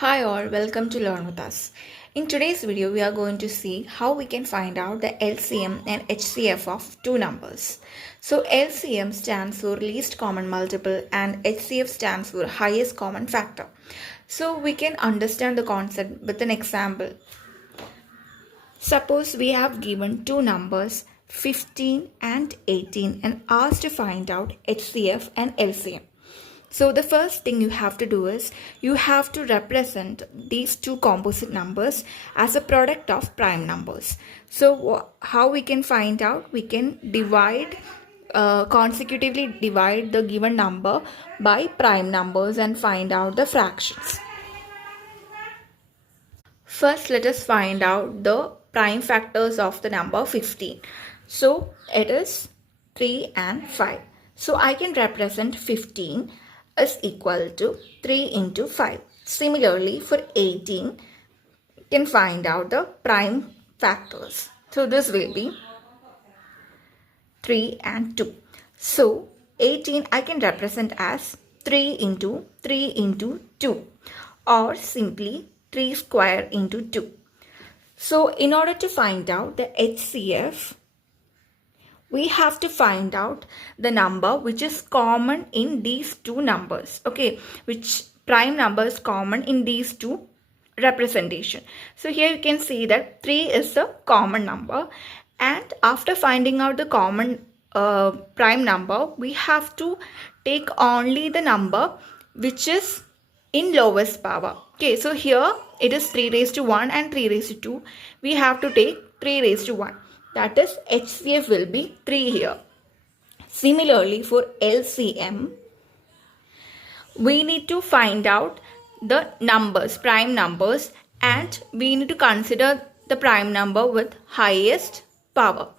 Hi all, welcome to Learn with us. In today's video, we are going to see how we can find out the LCM and HCF of two numbers. So LCM stands for least common multiple and HCF stands for highest common factor. So we can understand the concept with an example. Suppose we have given two numbers 15 and 18 and asked to find out HCF and LCM. So the first thing you have to do is you have to represent these two composite numbers as a product of prime numbers. So how we can find out? We can consecutively divide the given number by prime numbers and find out the fractions. First, let us find out the prime factors of the number 15. So it is 3 and 5. So I can represent 15 is equal to 3 into 5. Similarly, for 18, you can find out the prime factors. So this will be 3 and 2. So 18 I can represent as 3 into 2 or simply 3 square into 2. So in order to find out the HCF, we have to find out the number which is common in these two numbers. Okay, which prime number is common in these two representation. So here you can see that 3 is the common number, and after finding out the common prime number, we have to take only the number which is in lowest power. Okay, so here it is 3 raised to 1 and 3 raised to 2. We have to take 3 raised to 1. That is, HCF will be 3 here. Similarly, for LCM, we need to find out the numbers, prime numbers, and we need to consider the prime number with highest power.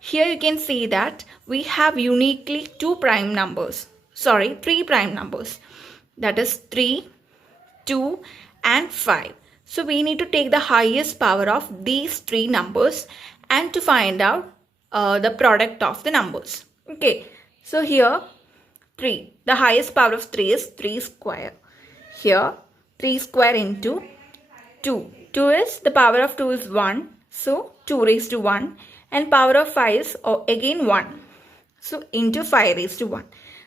Here you can see that we have uniquely three prime numbers. That is 3, 2, and 5. So we need to take the highest power of these three numbers and to find out the product of the numbers. Okay, so here 3, the highest power of 3 is 3 square. Here 3 square into 2. 2 is, the power of 2 is 1. So 2 raised to 1, and power of 5 is again 1. So into 5 raised to 1.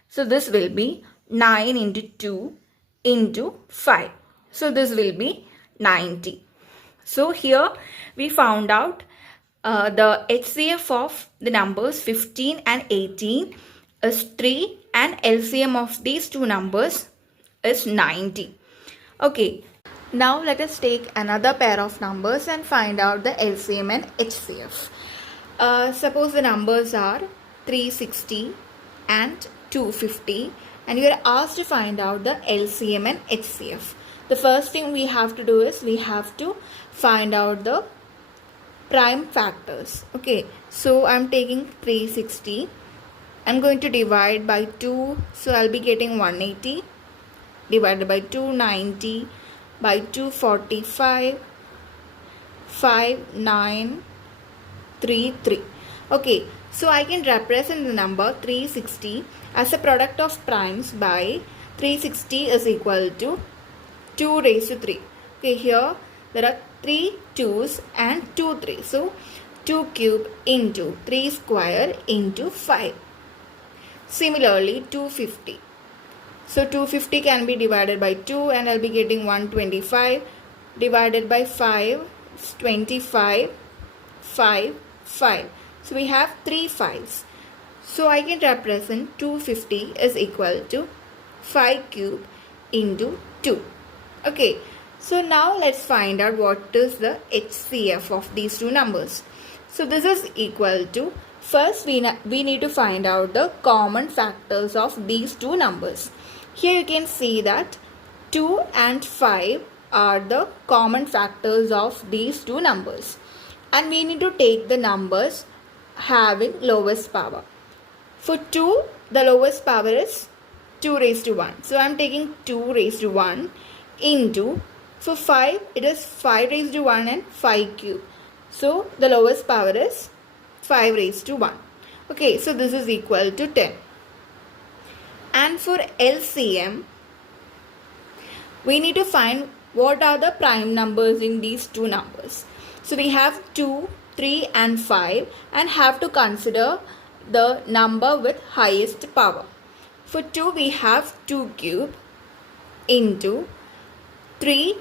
So this will be 9 into 2 into 5. So this will be 90. So here we found out the HCF of the numbers 15 and 18 is 3 and LCM of these two numbers is 90. Okay, now let us take another pair of numbers and find out the LCM and HCF. Suppose the numbers are 360 and 250 and you are asked to find out the LCM and HCF. The first thing we have to do is we have to find out the prime factors. Okay, so I'm taking 360. I'm going to divide by 2. So I'll be getting 180 divided by 290 by 245 5933. Okay, so I can represent the number 360 as a product of primes by 360 is equal to 2 raised to 3. Okay, here there are 3 2's and 2 3's. So 2 cube into 3 square into 5. Similarly 250. So 250 can be divided by 2 and I'll be getting 125 divided by 5 is 25 5 5. So we have 3 5's. So I can represent 250 is equal to 5 cube into 2. Okay, so now let's find out what is the HCF of these two numbers. So this is equal to, first we need to find out the common factors of these two numbers. Here you can see that 2 and 5 are the common factors of these two numbers. And we need to take the numbers having lowest power. For 2, the lowest power is 2 raised to 1. So I'm taking 2 raised to 1 into, for 5 it is 5 raised to 1 and 5 cube. So the lowest power is 5 raised to 1. Okay, so this is equal to 10. And for LCM, we need to find what are the prime numbers in these two numbers. So we have 2, 3 and 5 and have to consider the number with highest power. For 2 we have 2 cube into 3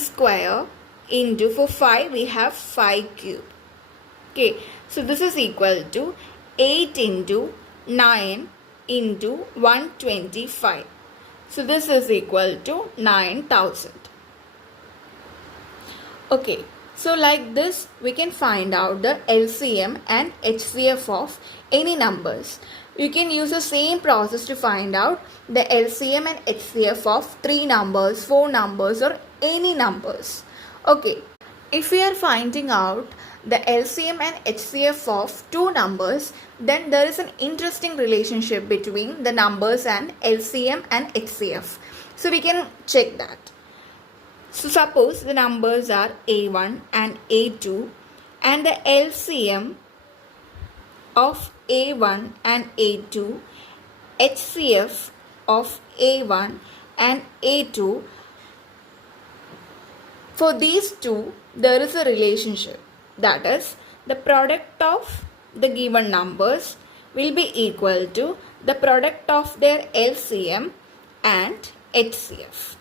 square into, for 5 we have 5 cube. Okay, so this is equal to 8 into 9 into 125. So this is equal to 9,000. Okay, so like this we can find out the LCM and HCF of any numbers. You can use the same process to find out the LCM and HCF of 3 numbers, 4 numbers or any numbers. Okay, if we are finding out the LCM and HCF of 2 numbers, then there is an interesting relationship between the numbers and LCM and HCF. So we can check that. So suppose the numbers are A1 and A2 and the LCM of A1 and A2, HCF of A1 and A2. For these two, there is a relationship. That is, the product of the given numbers will be equal to the product of their LCM and HCF.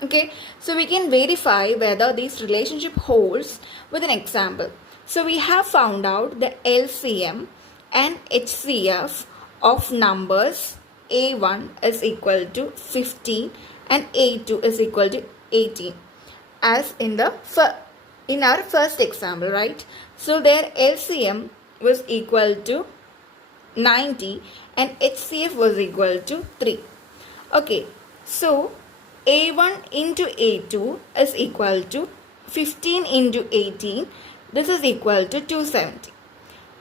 Okay, so we can verify whether this relationship holds with an example. So we have found out the LCM and HCF of numbers A1 is equal to 15 and A2 is equal to 18, as in our first example, right? So their LCM was equal to 90 and HCF was equal to 3. Okay, so A1 into A2 is equal to 15 into 18. This is equal to 270.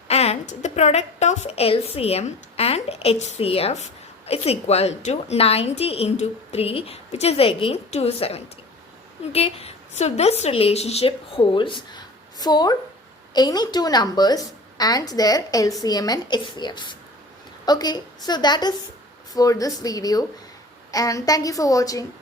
And the product of LCM and HCF is equal to 90 into 3, which is again 270. Okay, so this relationship holds for any two numbers and their LCM and HCF. Okay, so that is for this video, and thank you for watching.